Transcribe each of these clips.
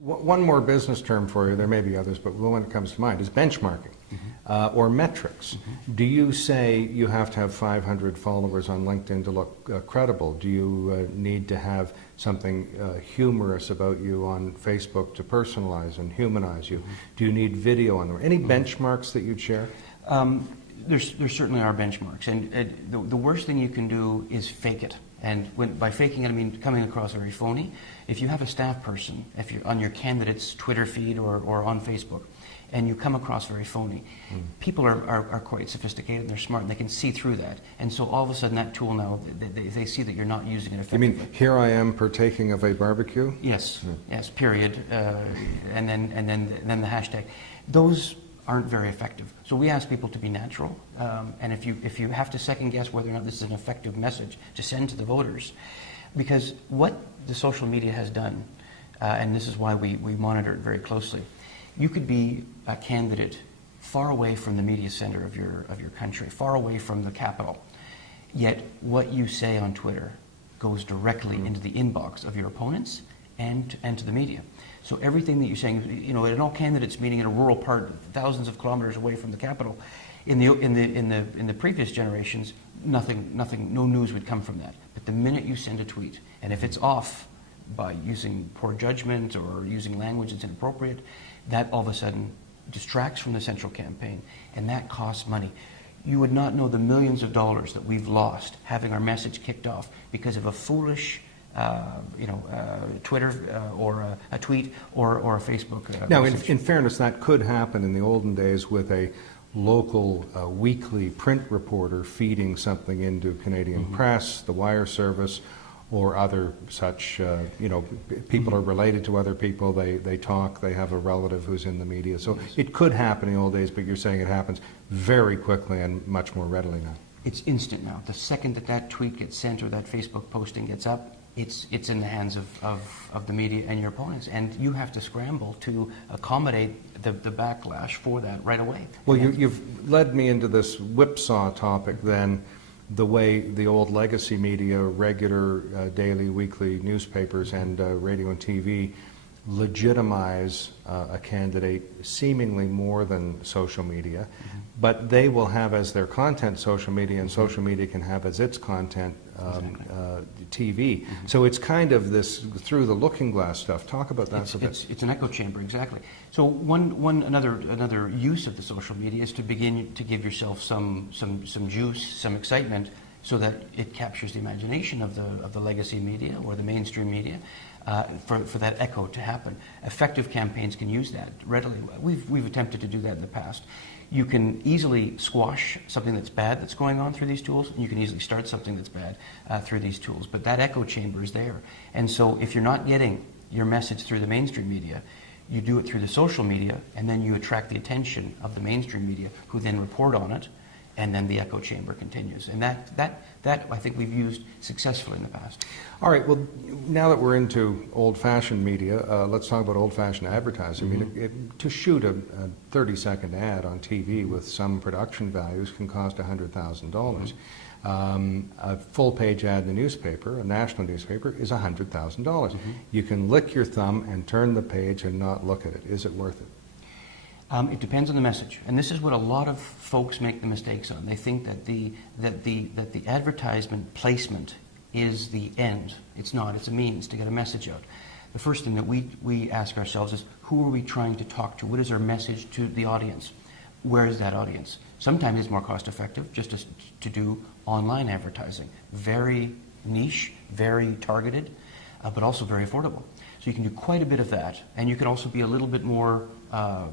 One more business term for you, there may be others, but the one that comes to mind is benchmarking or metrics. Do you say you have to have 500 followers on LinkedIn to look credible? Do you need to have something humorous about you on Facebook to personalize and humanize you? Do you need video on there? Any benchmarks that you'd share? There certainly are benchmarks, and the worst thing you can do is fake it. And by faking it, I mean coming across very phony. If you have a staff person, if you're on your candidate's Twitter feed or on Facebook, and you come across very phony, people are quite sophisticated and they're smart and they can see through that. And so all of a sudden that tool now, they see that you're not using it effectively. You mean, here I am partaking of a barbecue? Yes, yes, period. And then the hashtag. Those aren't very effective. So we ask people to be natural, and if you have to second guess whether or not this is an effective message to send to the voters, because what the social media has done, and this is why we monitor it very closely, you could be a candidate far away from the media center of your country, far away from the capital, yet what you say on Twitter goes directly into the inbox of your opponents and to the media. So everything that you're saying, you know, at an all candidates meeting in a rural part, thousands of kilometers away from the capital, in the previous generations, nothing, no news would come from that. But the minute you send a tweet, and if it's off by using poor judgment or using language that's inappropriate, that all of a sudden distracts from the central campaign, and that costs money. You would not know the millions of dollars that we've lost having our message kicked off because of a foolish Twitter or a tweet or a Facebook Now, message. in fairness, that could happen in the olden days with a local weekly print reporter feeding something into Canadian Press, the Wire Service, or other such, people are related to other people, they talk, they have a relative who's in the media. So it could happen in the old days, but you're saying it happens very quickly and much more readily now. It's instant now. The second that tweet gets sent or that Facebook posting gets up, it's in the hands of the media and your opponents, and you have to scramble to accommodate the backlash for that right away. Well, you've led me into this whipsaw topic then, the way the old legacy media, regular daily, weekly newspapers and radio and TV legitimize a candidate seemingly more than social media, but they will have as their content social media, and social media can have as its content TV. So it's kind of this through the looking glass stuff. Talk about that a bit. It's an echo chamber, exactly. So another use of the social media is to begin to give yourself some juice, some excitement, so that it captures the imagination of the legacy media or the mainstream media. For that echo to happen. Effective campaigns can use that readily. We've attempted to do that in the past. You can easily squash something that's bad that's going on through these tools, and you can easily start something that's bad through these tools. But that echo chamber is there. And so if you're not getting your message through the mainstream media, you do it through the social media, and then you attract the attention of the mainstream media, who then report on it, and then the echo chamber continues. And that I think we've used successfully in the past. All right, well, now that we're into old-fashioned media, let's talk about old-fashioned advertising. I mean, to shoot a 30-second ad on TV with some production values can cost $100,000. A full-page ad in the newspaper, a national newspaper, is $100,000. You can lick your thumb and turn the page and not look at it. Is it worth it? It depends on the message, and this is what a lot of folks make the mistakes on. They think that the advertisement placement is the end. It's not. It's a means to get a message out. The first thing that we ask ourselves is, who are we trying to talk to? What is our message to the audience? Where is that audience? Sometimes it's more cost effective just to do online advertising. Very niche, very targeted, but also very affordable. So you can do quite a bit of that, and you can also be a little bit more, a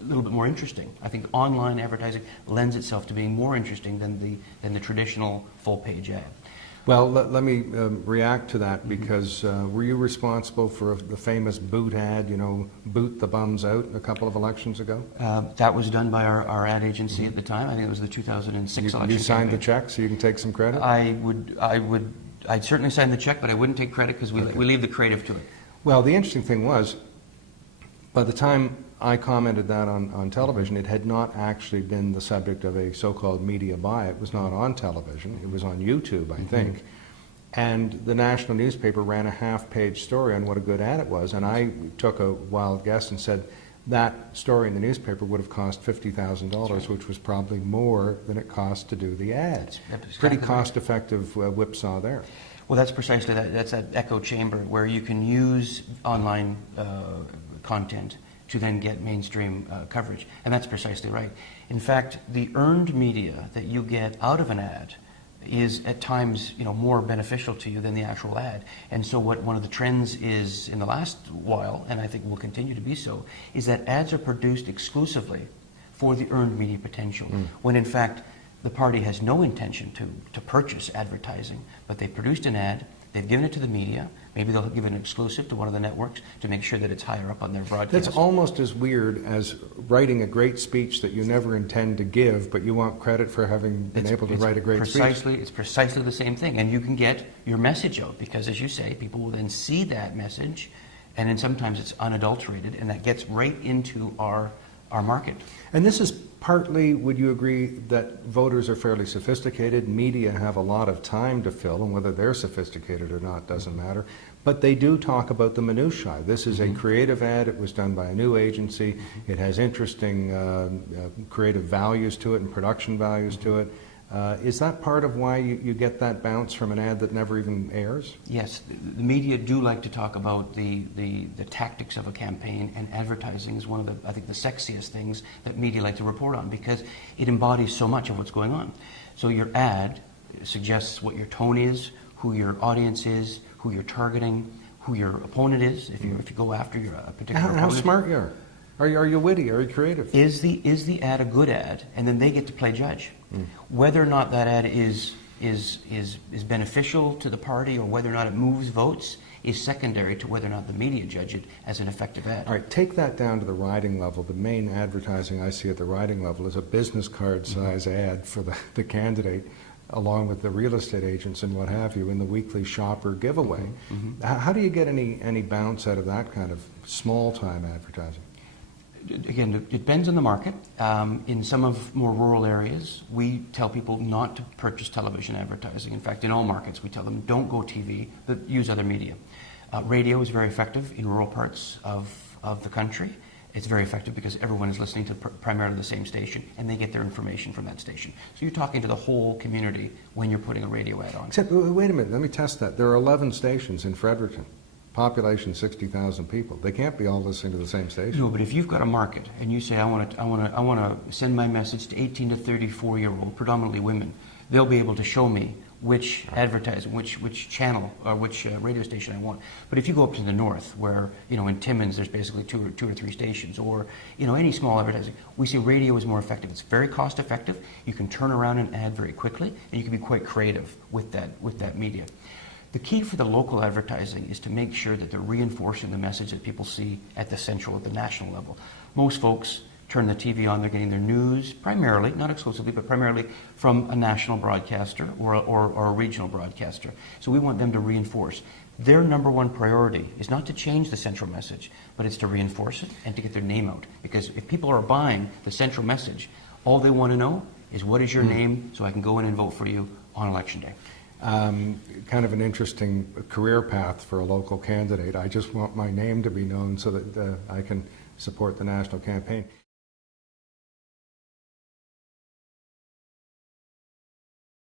little bit more interesting. I think online advertising lends itself to being more interesting than the traditional full-page ad. Well, let me react to that, because were you responsible for the famous boot ad, boot the bums out, a couple of elections ago? That was done by our ad agency at the time. I think it was the 2006 election. You signed the check, so you can take some credit? I'd certainly sign the check, but I wouldn't take credit, because we leave the creative to it. Well, the interesting thing was, by the time I commented that on television, it had not actually been the subject of a so-called media buy. It was not on television. It was on YouTube, I think. And the national newspaper ran a half-page story on what a good ad it was, and I took a wild guess and said that story in the newspaper would have cost $50,000, right. which was probably more than it cost to do the ad. That's exactly Pretty right. cost-effective whipsaw there. Well, that's precisely that. That's that echo chamber where you can use online content to then get mainstream coverage, and that's precisely right. In fact, the earned media that you get out of an ad is at times, more beneficial to you than the actual ad. And so what one of the trends is in the last while, and I think will continue to be so, is that ads are produced exclusively for the earned media potential, when in fact the party has no intention to purchase advertising, but they produced an ad, they've given it to the media, maybe they'll give an exclusive to one of the networks to make sure that it's higher up on their broadcast. That's almost as weird as writing a great speech that you never intend to give, but you want credit for having been able to write a great speech. It's precisely the same thing, and you can get your message out, because as you say, people will then see that message, and then sometimes it's unadulterated, and that gets right into our market. And this is partly, would you agree, that voters are fairly sophisticated, media have a lot of time to fill, and whether they're sophisticated or not doesn't matter, but they do talk about the minutiae. This is a creative ad, it was done by a new agency, it has interesting creative values to it and production values to it. Is that part of why you get that bounce from an ad that never even airs? Yes, the media do like to talk about the tactics of a campaign, and advertising is one of the, I think, the sexiest things that media like to report on, because it embodies so much of what's going on. So your ad suggests what your tone is, who your audience is, who you're targeting, who your opponent is, if you go after a particular opponent. How smart you are. Are you witty? Are you creative? Is the ad a good ad? And then they get to play judge. Whether or not that ad is beneficial to the party, or whether or not it moves votes, is secondary to whether or not the media judge it as an effective ad. All right, take that down to the riding level. The main advertising I see at the riding level is a business card size ad for the candidate, along with the real estate agents and what have you, in the weekly shopper giveaway. How do you get any bounce out of that kind of small-time advertising? Again, it depends on the market. In some of more rural areas, we tell people not to purchase television advertising. In fact, in all markets, we tell them don't go TV, but use other media. Radio is very effective in rural parts of the country. It's very effective because everyone is listening to primarily the same station, and they get their information from that station. So you're talking to the whole community when you're putting a radio ad on. Except, wait a minute, let me test that. There are 11 stations in Fredericton. Population 60,000 people. They can't be all listening to the same station. No, but if you've got a market and you say, I want to send my message to 18 to 34-year-old, predominantly women, they'll be able to show me which advertising, which channel or which radio station I want. But if you go up to the north, where in Timmins there's basically two or three stations, or any small advertising, we see radio is more effective. It's very cost effective. You can turn around an ad very quickly, and you can be quite creative with that media. The key for the local advertising is to make sure that they're reinforcing the message that people see at the national level. Most folks turn the TV on, they're getting their news primarily, not exclusively, but primarily from a national broadcaster or a regional broadcaster. So we want them to reinforce. Their number one priority is not to change the central message, but it's to reinforce it and to get their name out. Because if people are buying the central message, all they want to know is what is your name, so I can go in and vote for you on Election Day. Kind of an interesting career path for a local candidate. I just want my name to be known so that I can support the national campaign.